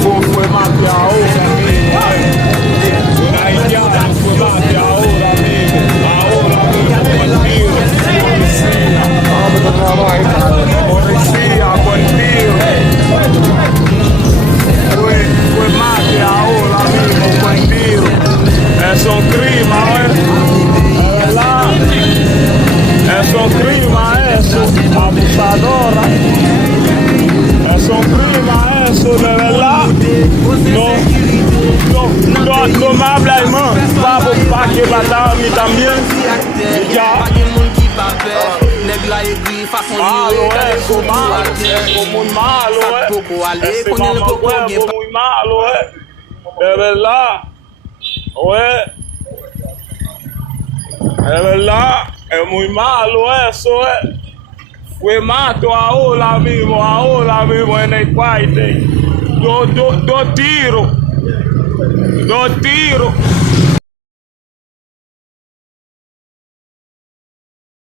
fue más que ahora mismo. Un haitiano fue más que ahora mismo. Ahora mismo contigo, policía, contigo. Fue más que ahora mismo contigo. Es un crimen, ¿verdad? Es un crimen eso, abusadora. Es un crimen eso, de verdad. No me hables más. Para que matar a mí también. Ya. Malo eso, malo. Es muy malo, Ese mamacuevo muy malo, De verdad. De verdad. Es muy malo eso, Fue mato ahora mismo en el cuarto. Dos tiros.